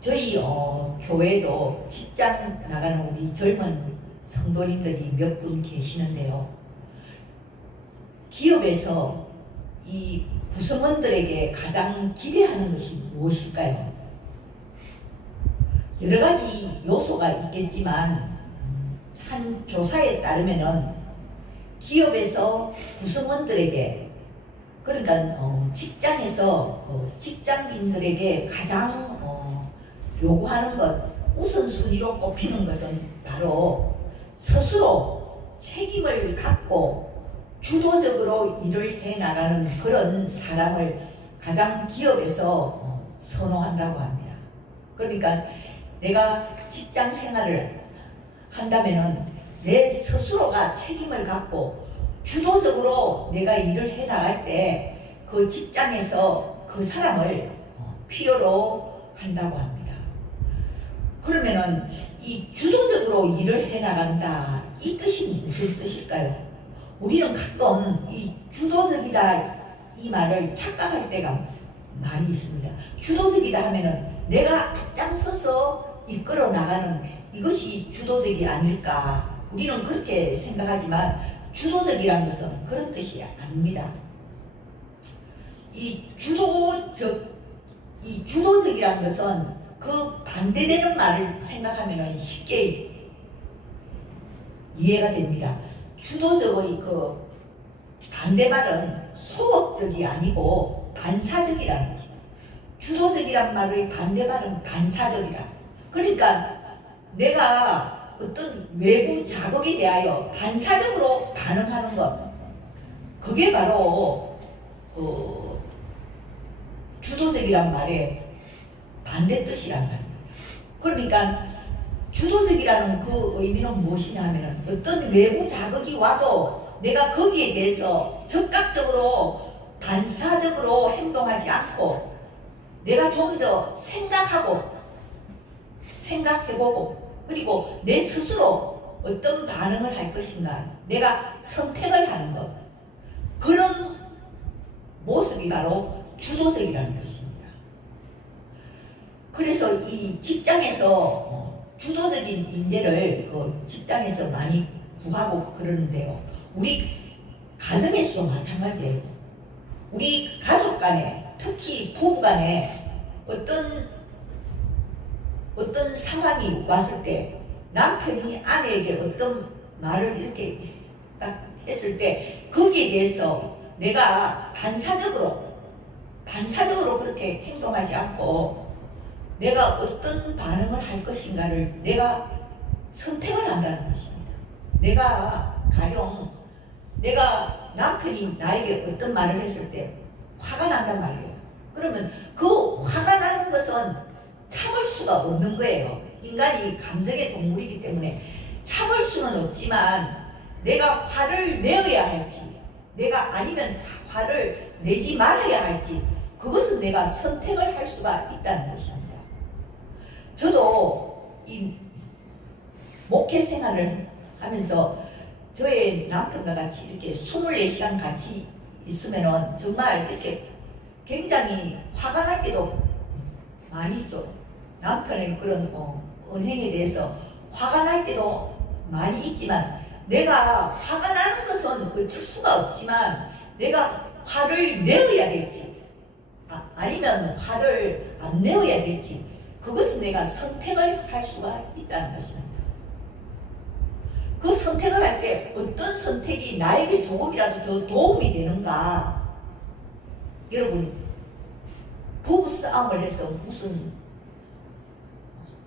저희 교회도 직장 나가는 우리 젊은 성도님들이 몇 분 계시는데요. 기업에서 이 구성원들에게 가장 기대하는 것이 무엇일까요? 여러 가지 요소가 있겠지만 한 조사에 따르면은 기업에서 구성원들에게, 그러니까 직장에서 직장인들에게 가장 요구하는 것, 우선순위로 꼽히는 것은 바로 스스로 책임을 갖고 주도적으로 일을 해나가는 그런 사람을 가장 기업에서 선호한다고 합니다. 그러니까 내가 직장 생활을 한다면은 내 스스로가 책임을 갖고 주도적으로 내가 일을 해나갈 때 그 직장에서 그 사람을 필요로 한다고 합니다. 그러면은 이 주도적으로 일을 해나간다, 이 뜻이 무슨 뜻일까요? 우리는 가끔 이 주도적이다 이 말을 착각할 때가 많이 있습니다. 주도적이다 하면은 내가 앞장서서 이끌어 나가는 이것이 주도적이 아닐까, 우리는 그렇게 생각하지만 주도적이라는 것은 그런 뜻이 아닙니다. 이 주도적이라는 것은 그 반대되는 말을 생각하면 쉽게 이해가 됩니다. 주도적의 그 반대말은 소극적이 아니고 반사적이라는 것입니다. 주도적이란 말의 반대말은 반사적이다. 그러니까 내가 어떤 외부 자극에 대하여 반사적으로 반응하는 것, 그게 바로 주도적이란 말의 반대 뜻이란 말입니다. 그러니까 주도적이라는 그 의미는 무엇이냐 하면 어떤 외부 자극이 와도 내가 거기에 대해서 적극적으로 반사적으로 행동하지 않고 내가 좀 더 생각해보고 그리고 내 스스로 어떤 반응을 할 것인가, 내가 선택을 하는 것, 그런 모습이 바로 주도적이라는 것입니다. 그래서 이 직장에서 주도적인 인재를 그 직장에서 많이 구하고 그러는데요. 우리 가정에서도 마찬가지예요. 우리 가족 간에, 특히 부부 간에 어떤 상황이 왔을 때 남편이 아내에게 어떤 말을 이렇게 딱 했을 때 거기에 대해서 내가 반사적으로 그렇게 행동하지 않고 내가 어떤 반응을 할 것인가를 내가 선택을 한다는 것입니다. 가령 내가 남편이 나에게 어떤 말을 했을 때 화가 난단 말이에요. 그러면 그 화가 나는 것은 참을 수가 없는 거예요. 인간이 감정의 동물이기 때문에 참을 수는 없지만 내가 화를 내어야 할지, 내가 아니면 화를 내지 말아야 할지, 그것은 내가 선택을 할 수가 있다는 것입니다. 저도 이 목회 생활을 하면서 저의 남편과 같이 이렇게 24시간 같이 있으면은 정말 이렇게 굉장히 화가 날 때도 많이 있죠. 남편의 그런 언행에 대해서 화가 날 때도 많이 있지만 내가 화가 나는 것은 어쩔 수가 없지만 내가 화를 내어야 될지 아니면 화를 안 내어야 될지, 그것은 내가 선택을 할 수가 있다는 것입니다. 그 선택을 할 때 어떤 선택이 나에게 조금이라도 더 도움이 되는가? 여러분, 부부싸움을 해서 무슨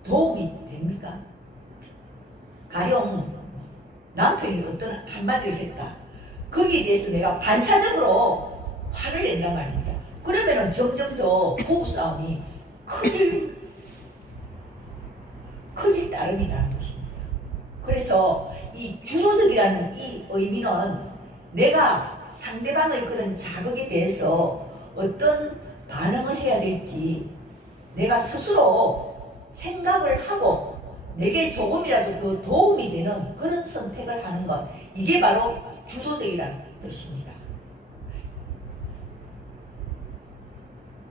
도움이 됩니까? 가령 남편이 어떤 한마디를 했다. 거기에 대해서 내가 반사적으로 화를 낸단 말입니다. 그러면은 점점 더 부부싸움이 커질 따름이라는 것입니다. 그래서 이 주도적이라는 이 의미는 내가 상대방의 그런 자극에 대해서 어떤 반응을 해야 될지 내가 스스로 생각을 하고 내게 조금이라도 더 도움이 되는 그런 선택을 하는 것, 이게 바로 주도적이라는 뜻입니다.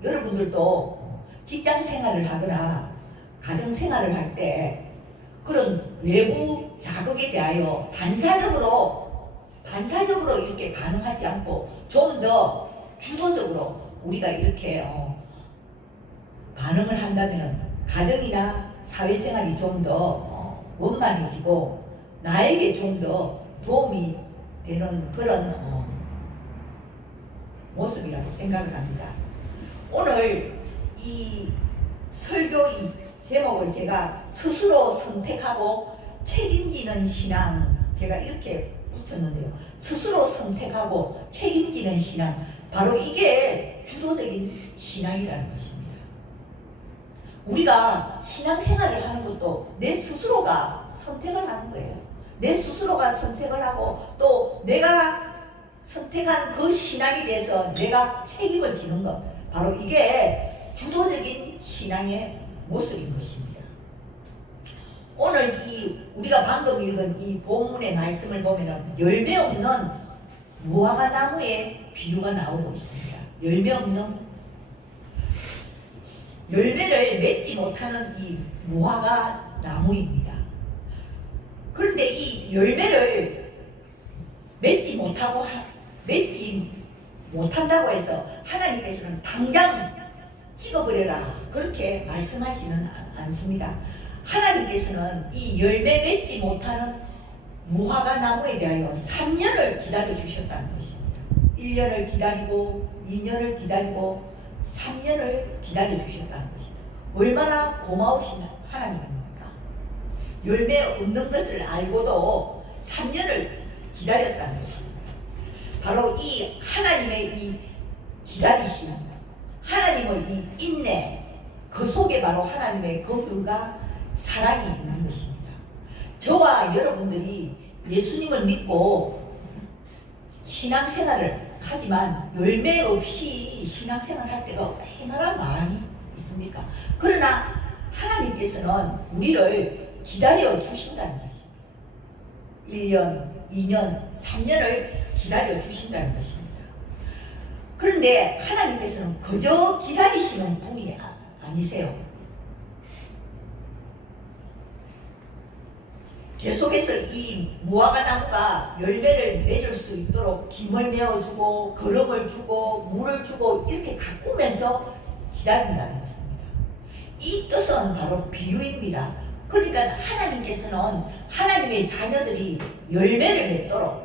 여러분들도 직장 생활을 하거나 가정생활을 할 때 그런 외부 자극에 대하여 반사적으로 이렇게 반응하지 않고 좀 더 주도적으로 우리가 이렇게 반응을 한다면 가정이나 사회생활이 좀 더 원만해지고 나에게 좀 더 도움이 되는 그런 모습이라고 생각을 합니다. 오늘 이 설교 이 제목을 제가 스스로 선택하고 책임지는 신앙, 제가 이렇게 붙였는데요. 스스로 선택하고 책임지는 신앙, 바로 이게 주도적인 신앙이라는 것입니다. 우리가 신앙생활을 하는 것도 내 스스로가 선택을 하는 거예요. 내 스스로가 선택을 하고 또 내가 선택한 그 신앙에 대해서 내가 책임을 지는 것, 바로 이게 주도적인 신앙의 모습인 것입니다. 오늘 우리가 방금 읽은 이 본문의 말씀을 보면 열매 없는 무화과 나무의 비유가 나오고 있습니다. 열매 없는, 열매를 맺지 못하는 이 무화과 나무입니다. 그런데 이 열매를 맺지 못한다고 해서 하나님께서는 당장 찍어버려라 그렇게 말씀하시는 않습니다. 하나님께서는 이 열매 맺지 못하는 무화과 나무에 대하여 3년을 기다려 주셨다는 것입니다. 1년을 기다리고 2년을 기다리고 3년을 기다려 주셨다는 것입니다. 얼마나 고마우신 하나님입니까? 열매 없는 것을 알고도 3년을 기다렸다는 것입니다. 바로 이 하나님의 이 기다리심, 하나님의 이 인내, 그 속에 바로 하나님의 긍휼과 사랑이 있는 것입니다. 저와 여러분들이 예수님을 믿고 신앙생활을 하지만 열매 없이 신앙생활을 할 때가 얼마나 많이 있습니까? 그러나 하나님께서는 우리를 기다려 주신다는 것입니다. 1년, 2년, 3년을 기다려 주신다는 것입니다. 그런데 하나님께서는 그저 기다리시는 분이 아니세요. 계속해서 이 무화과 나무가 열매를 맺을 수 있도록 김을 메어주고 거름을 주고 물을 주고 이렇게 가꾸면서 기다린다는 것입니다. 이 뜻은 바로 비유입니다. 그러니까 하나님께서는 하나님의 자녀들이 열매를 맺도록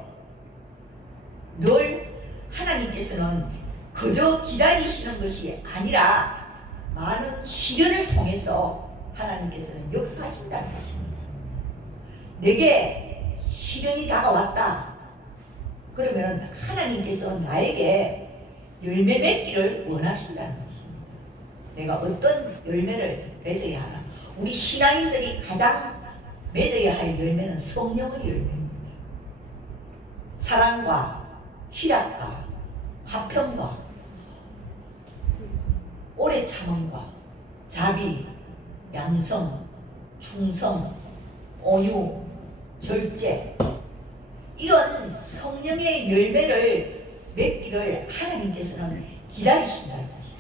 늘 하나님께서는 그저 기다리시는 것이 아니라 많은 시련을 통해서 하나님께서는 역사하신다는 것입니다. 내게 시련이 다가왔다. 그러면 하나님께서 나에게 열매 맺기를 원하신다는 것입니다. 내가 어떤 열매를 맺어야 하나? 우리 신앙인들이 가장 맺어야 할 열매는 성령의 열매입니다. 사랑과 희락과 화평과 오래 참음과 자비, 양성, 충성, 온유, 절제, 이런 성령의 열매를 맺기를 하나님께서는 기다리신다는 것입니다.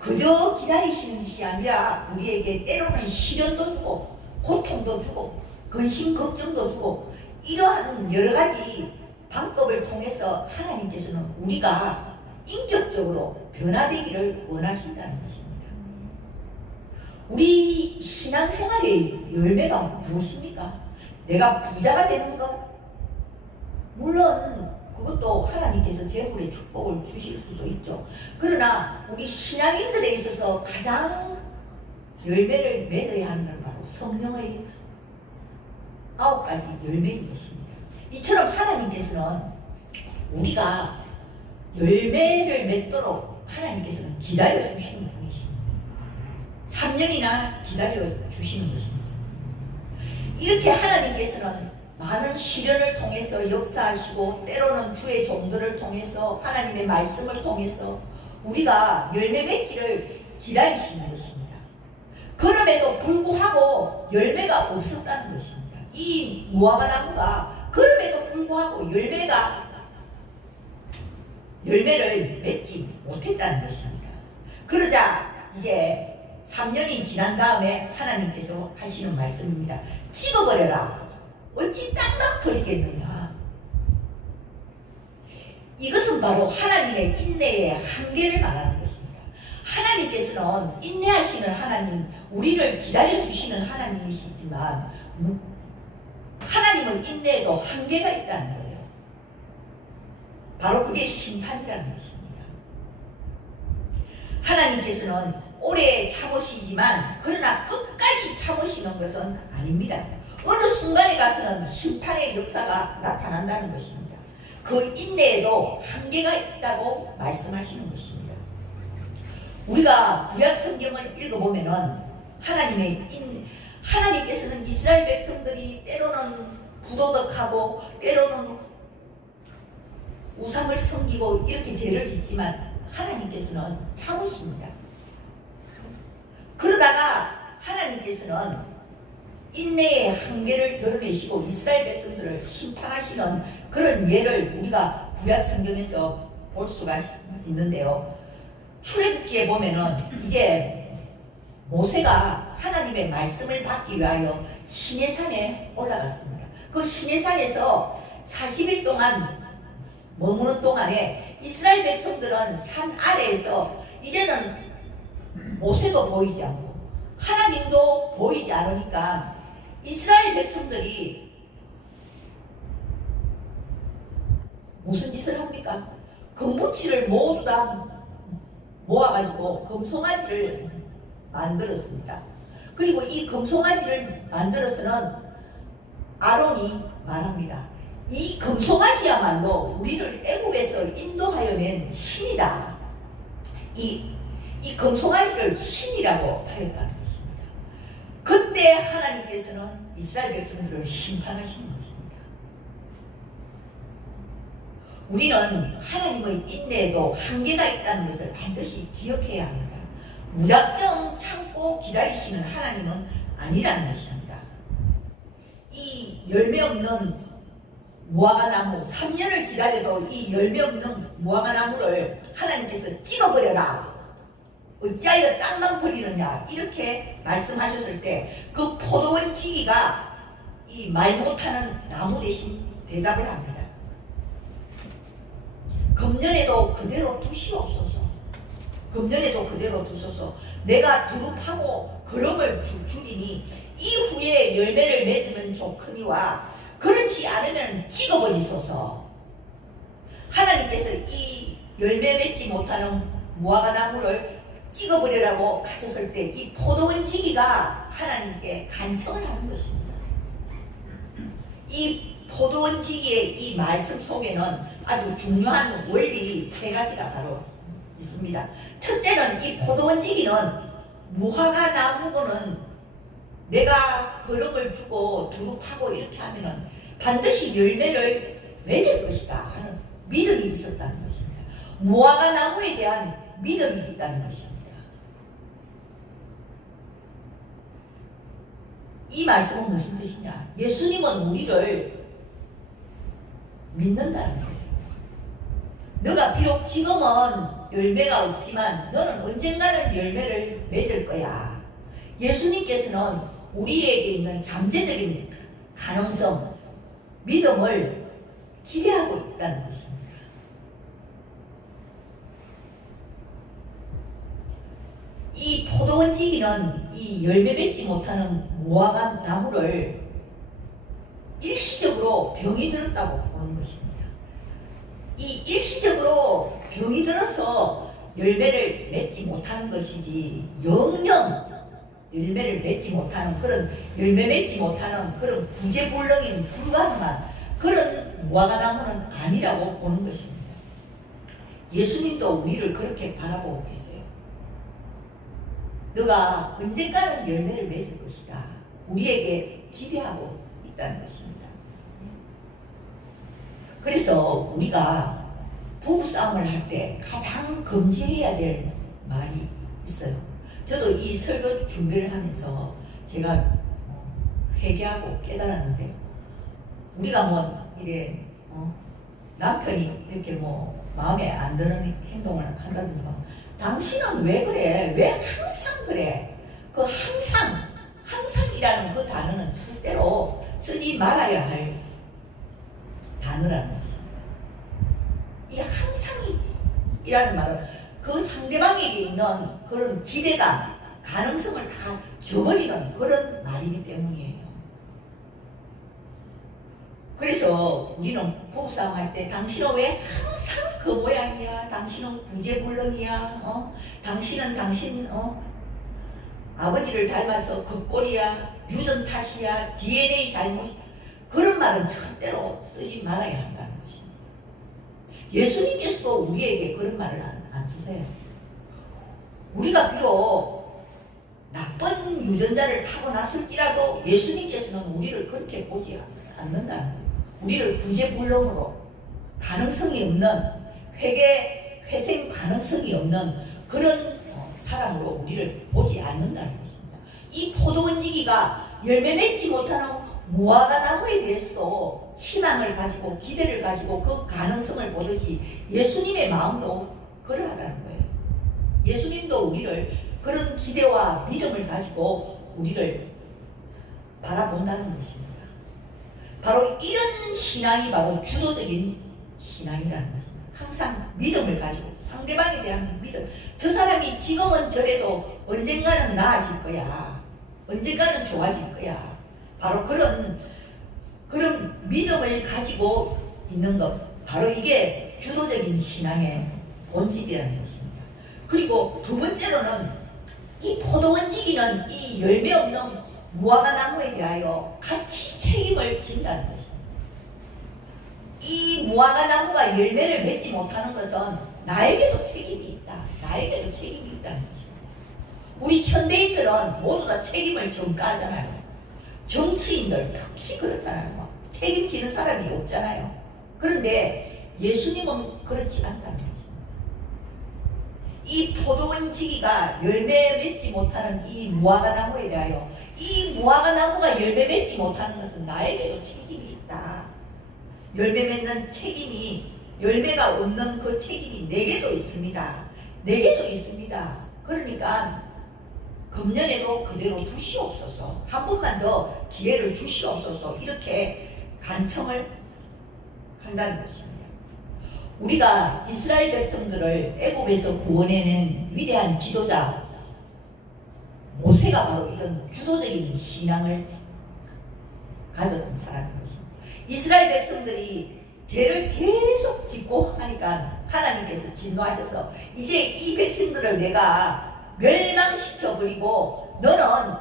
그저 기다리시는 것이 아니라 우리에게 때로는 시련도 주고 고통도 주고 근심 걱정도 주고 이러한 여러 가지 방법을 통해서 하나님께서는 우리가 인격적으로 변화되기를 원하신다는 것입니다. 우리 신앙생활의 열매가 무엇입니까? 내가 부자가 되는 것? 물론 그것도 하나님께서 재물의 축복을 주실 수도 있죠. 그러나 우리 신앙인들에 있어서 가장 열매를 맺어야 하는 건 바로 성령의 9가지 열매인 것입니다. 이처럼 하나님께서는 우리가 열매를 맺도록 하나님께서는 기다려 주시는 분이십니다. 3년이나 기다려 주시는 것입니다. 이렇게 하나님께서는 많은 시련을 통해서 역사하시고 때로는 주의 종들을 통해서 하나님의 말씀을 통해서 우리가 열매 맺기를 기다리시는 것입니다. 그럼에도 불구하고 열매가 없었다는 것입니다. 이 무화과 나무가 그럼에도 불구하고 열매를 맺지 못했다는 것입니다. 그러자 이제 3년이 지난 다음에 하나님께서 하시는 말씀입니다. 찍어버려라. 어찌 땅만 버리겠느냐. 이것은 바로 하나님의 인내의 한계를 말하는 것입니다. 하나님께서는 인내하시는 하나님, 우리를 기다려주시는 하나님이시지만 하나님의 인내에도 한계가 있다는 거예요. 바로 그게 심판이라는 것입니다. 하나님께서는 오래 참으시지만 그러나 끝까지 참으시는 것은 아닙니다. 어느 순간에 가서는 심판의 역사가 나타난다는 것입니다. 그 인내에도 한계가 있다고 말씀하시는 것입니다. 우리가 구약 성경을 읽어보면은 하나님께서는 이스라엘 백성들이 때로는 부도덕하고 때로는 우상을 섬기고 이렇게 죄를 짓지만 하나님께서는 참으십니다. 그러다가 하나님께서는 인내의 한계를 드러내시고 이스라엘 백성들을 심판하시는 그런 예를 우리가 구약 성경에서 볼 수가 있는데요. 출애굽기에 보면은 이제 모세가 하나님의 말씀을 받기 위하여 시내산에 올라갔습니다. 그 시내산에서 40일 동안 머무는 동안에 이스라엘 백성들은 산 아래에서 이제는 모세도 보이지 않고 하나님도 보이지 않으니까 이스라엘 백성들이 무슨 짓을 합니까? 금붙이를 모두 다 모아가지고 금송아지를 만들었습니다. 그리고 이 금송아지를 만들어서는 아론이 말합니다. 이 금송아지야말로 우리를 애국에서 인도하여 낸 신이다. 이 금송아지를 신이라고 하였다는 것입니다. 그때 하나님께서는 이스라엘 백성들을 심판하시는 것입니다. 우리는 하나님의 인내에도 한계가 있다는 것을 반드시 기억해야 합니다. 무작정 참고 기다리시는 하나님은 아니라는 것입니다. 이 열매 없는 무화과 나무 3년을 기다려도 이 열매 없는 무화과 나무를 하나님께서 찍어버려라. 어찌하여 땅만 버리느냐 이렇게 말씀하셨을 때 그 포도원 지기가 이 말 못하는 나무 대신 대답을 합니다. 금년에도 그대로 두시옵소서. 금년에도 그대로 두소서. 내가 두릅하고 거름을 주리니 이후에 열매를 맺으면 좋거니와 그렇지 않으면 찍어버리소서. 하나님께서 이 열매 맺지 못하는 무화과 나무를 찍어버리라고 하셨을 때 이 포도원 지기가 하나님께 간청을 하는 것입니다. 이 포도원 지기의 이 말씀 속에는 아주 중요한 원리 3가지가 바로 있습니다. 첫째는 이 포도원 지기는 무화과 나무는 내가 거름을 주고 두릅하고 이렇게 하면은 반드시 열매를 맺을 것이다 하는 믿음이 있었다는 것입니다. 무화과 나무에 대한 믿음이 있다는 것입니다. 이 말씀은 무슨 뜻이냐? 예수님은 우리를 믿는다는 거예요. 너가 비록 지금은 열매가 없지만 너는 언젠가는 열매를 맺을 거야. 예수님께서는 우리에게 있는 잠재적인 가능성, 믿음을 기대하고 있다는 것입니다. 이 포도원 지기는 이 열매 맺지 못하는 무화과 나무를 일시적으로 병이 들었다고 보는 것입니다. 이 일시적으로 병이 들어서 열매를 맺지 못하는 것이지 영영 열매를 맺지 못하는 그런 열매 맺지 못하는 그런 구제불능인 불가능한 그런 무화과 나무는 아니라고 보는 것입니다. 예수님도 우리를 그렇게 바라보고 계세요. 너가 언젠가는 열매를 맺을 것이다. 우리에게 기대하고 있다는 것입니다. 그래서 우리가 부부싸움을 할 때 가장 금지해야 될 말이 있어요. 저도 이 설교 준비를 하면서 제가 회개하고 깨달았는데 우리가 뭐 이래 남편이 이렇게 뭐 마음에 안 드는 행동을 한다든지 당신은 왜 그래? 왜 항상 그래? 이라는 말은 그 상대방에게 있는 그런 기대감, 가능성을 다 저버리는 그런 말이기 때문이에요. 그래서 우리는 부부싸움 할 때 당신은 왜 항상 그 모양이야? 당신은 구제불능이야? 당신은 당신 아버지를 닮아서 그 꼴이야? 유전 탓이야? DNA 잘못? 그런 말은 절대로 쓰지 말아야 한다는 것입니다. 예수님께서도 우리에게 그런 말을 안 쓰세요. 우리가 비록 나쁜 유전자를 타고났을지라도 예수님께서는 우리를 그렇게 보지 않는다는 거예요. 우리를 구제불능으로 가능성이 없는 회생 가능성이 없는 그런 사람으로 우리를 보지 않는다는 것입니다. 이 포도원지기가 열매 맺지 못하는 무화과 나무에 대해서도 희망을 가지고 기대를 가지고 그 가능성을 보듯이 예수님의 마음도 그러하다는 거예요. 예수님도 우리를 그런 기대와 믿음을 가지고 우리를 바라본다는 것입니다. 바로 이런 신앙이 바로 주도적인 신앙이라는 것입니다. 항상 믿음을 가지고 상대방에 대한 믿음. 저 사람이 지금은 저래도 언젠가는 나아질 거야. 언젠가는 좋아질 거야. 바로 그런 믿음을 가지고 있는 것. 바로 이게 주도적인 신앙의 본질이라는 것입니다. 그리고 두 번째로는 이 포도원지기는 이 열매 없는 무화과 나무에 대하여 같이 책임을 진다는 것입니다. 이 무화과 나무가 열매를 맺지 못하는 것은 나에게도 책임이 있다. 나에게도 책임이 있다는 것입니다. 우리 현대인들은 모두 다 책임을 전가하잖아요. 정치인들 특히 그렇잖아요. 책임지는 사람이 없잖아요. 그런데 예수님은 그렇지 않다는 것입니다. 이 포도원지기가 열매 맺지 못하는 이 무화과 나무에 대하여 이 무화과 나무가 열매 맺지 못하는 것은 나에게도 책임이 있다. 열매 맺는 책임이 열매가 없는 그 책임이 내게도 있습니다. 내게도 있습니다. 그러니까 금년에도 그대로 두시옵소서. 한 번만 더 기회를 주시옵소서. 이렇게 간청을 한다는 것입니다. 우리가 이스라엘 백성들을 애굽에서 구원해낸 위대한 지도자 모세가 바로 이런 주도적인 신앙을 가졌던 사람인 것입니다. 이스라엘 백성들이 죄를 계속 짓고 하니까 하나님께서 진노하셔서 이제 이 백성들을 내가 멸망시켜버리고 너는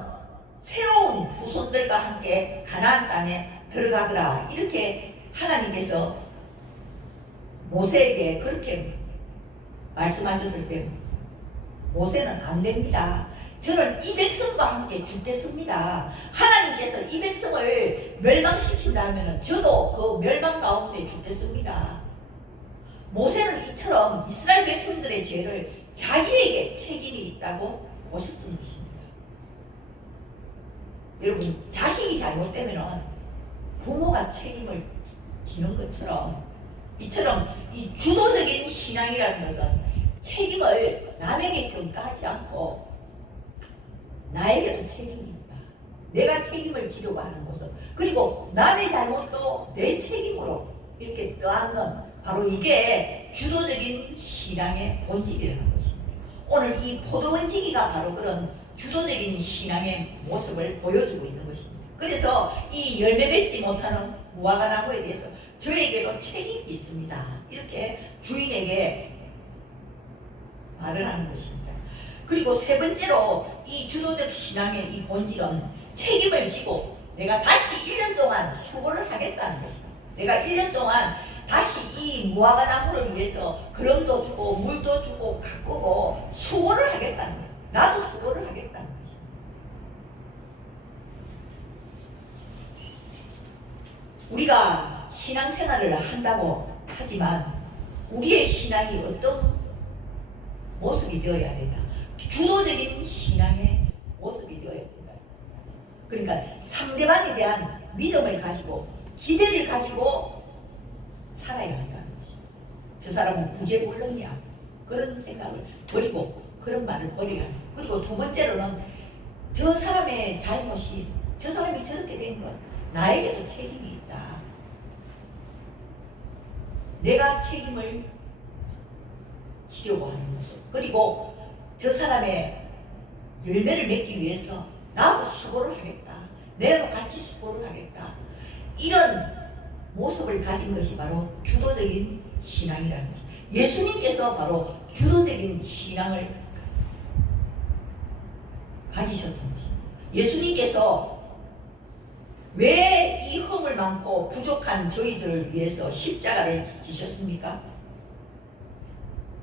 새로운 후손들과 함께 가나안 땅에 들어가거라. 이렇게 하나님께서 모세에게 그렇게 말씀하셨을 때 모세는 안 됩니다. 저는 이 백성과 함께 죽겠습니다. 하나님께서 이 백성을 멸망시킨다 하면 저도 그 멸망 가운데 죽겠습니다. 모세는 이처럼 이스라엘 백성들의 죄를 자기에게 책임이 있다고 보셨던 것입니다. 여러분, 자식이 잘못되면 부모가 책임을 지는 것처럼 이처럼 이 주도적인 신앙이라는 것은 책임을 남에게 전가하지 않고 나에게도 책임이 있다. 내가 책임을 지려고 하는 것은 그리고 남의 잘못도 내 책임으로 이렇게 떠안는 바로 이게 주도적인 신앙의 본질이라는 것입니다. 오늘 이 포도원지기가 바로 그런 주도적인 신앙의 모습을 보여주고 있는 것입니다. 그래서 이 열매 맺지 못하는 무화과 나무에 대해서 저에게도 책임이 있습니다. 이렇게 주인에게 말을 하는 것입니다. 그리고 세 번째로 이 주도적 신앙의 이 본질은 책임을 지고 내가 다시 1년 동안 수고를 하겠다는 것입니다. 내가 1년 동안 다시 이 무화과 나무를 위해서 그름도 주고 물도 주고 가꾸고 수고를 하겠다는 거예요. 나도 수고를 하겠다는 것입니다. 우리가 신앙생활을 한다고 하지만 우리의 신앙이 어떤 모습이 되어야 된다. 주도적인 신앙의 모습이 되어야 된다. 그러니까 상대방에 대한 믿음을 가지고 기대를 가지고 살아야 한다는 것입니다. 저 사람은 구제불능이야. 그런 생각을 버리고 그런 말을 버려야 합니다. 그리고 두 번째로는 저 사람의 잘못이 저 사람이 저렇게 된 건 나에게도 책임이 있다. 내가 책임을 지려고 하는 모습, 그리고 저 사람의 열매를 맺기 위해서 나도 수고를 하겠다, 내가 같이 수고를 하겠다, 이런 모습을 가진 것이 바로 주도적인 신앙이라는 것입니다. 예수님께서 바로 주도적인 신앙을 가지셨던 것입니다. 예수님께서 왜 이 허물 많고 부족한 저희들을 위해서 십자가를 지셨습니까?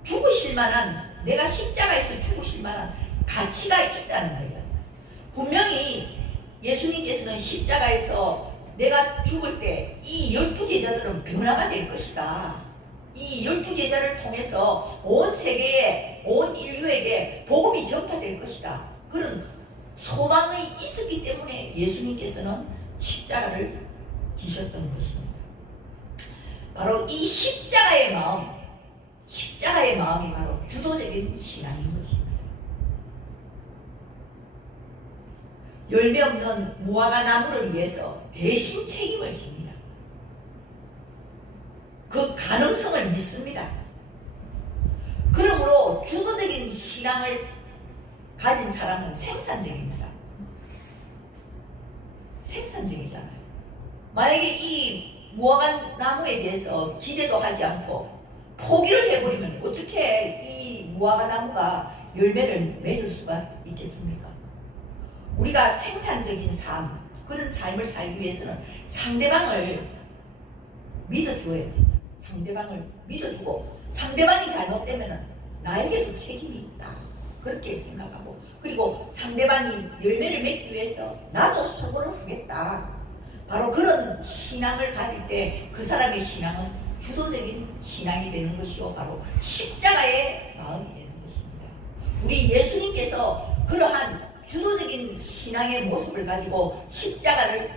죽으실 만한, 내가 십자가에서 죽으실 만한 가치가 있다는 거예요. 분명히 예수님께서는 십자가에서 내가 죽을 때 이 12제자들은 변화가 될 것이다, 이 12제자를 통해서 온 세계에, 온 인류에게 복음이 전파될 것이다, 그런 소망이 있었기 때문에 예수님께서는 십자가를 지셨던 것입니다. 바로 이 십자가의 마음이 바로 주도적인 신앙인 것입니다. 열매 없는 무화과 나무를 위해서 대신 책임을 집니다. 그 가능성을 믿습니다. 그러므로 주도적인 신앙을 가진 사람은 생산적입니다. 생산적이잖아요. 만약에 이 무화과 나무에 대해서 기대도 하지 않고 포기를 해버리면 어떻게 이 무화과 나무가 열매를 맺을 수가 있겠습니까? 우리가 생산적인 삶, 그런 삶을 살기 위해서는 상대방을 믿어줘야 된다. 상대방을 믿어주고, 상대방이 잘못되면 나에게도 책임이 있다, 그렇게 생각하고, 그리고 상대방이 열매를 맺기 위해서 나도 수고를 하겠다, 바로 그런 신앙을 가질 때 그 사람의 신앙은 주도적인 신앙이 되는 것이요, 바로 십자가의 마음이 되는 것입니다. 우리 예수님께서 그러한 주도적인 신앙의 모습을 가지고 십자가를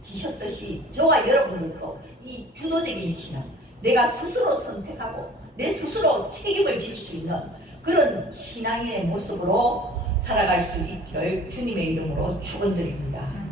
지셨듯이 저와 여러분들도 이 주도적인 신앙, 내가 스스로 선택하고 내 스스로 책임을 질 수 있는 그런 신앙인의 모습으로 살아갈 수 있기를 주님의 이름으로 축원드립니다.